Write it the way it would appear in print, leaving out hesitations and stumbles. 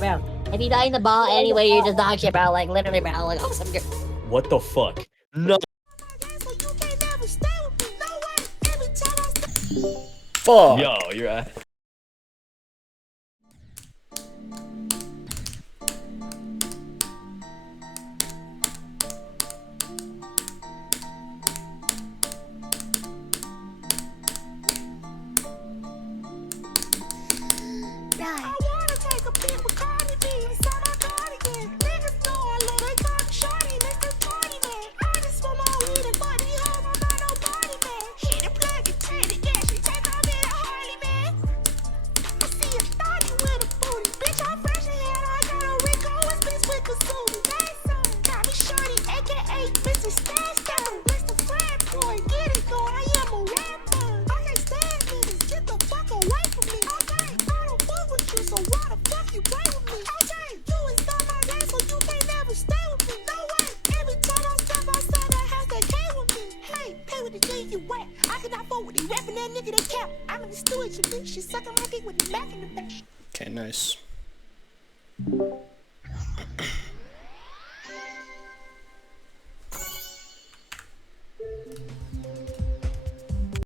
Bro, if you die in the ball anyway, you're just dog shit, bro. Like, literally, bro. Like, awesome. What the fuck? No. Fuck. Yo, you're at. I wanna take a pic with Cardi B inside my cardigan. Niggas know I love they call me shorty, Mr. Party Man. I just want my weed and body home, I'm not no party man. Hit the plug and turn it, yeah, she take off in a Harley, man. I see a thotty with a booty, bitch, I'm fresh ahead, I got a Rico, it's bitch with Kasumi. Got me shorty, aka Mr. Stash Down. Mr. Fred Boy, get it though, I am a rapper. I can't stand niggas, get the fuck away from me. Okay, I don't fuck with you, so why the fuck you play with me? Okay, you is not my guy, so you can't never stay with me. No way, every time I step outside that house, they came with me. Hey, pay with the J, you wet. I cannot fuck with you, rapping that nigga, they cap. I'm in the studio, bitch, she sucking my dick with the Mac in the back. Okay, nice.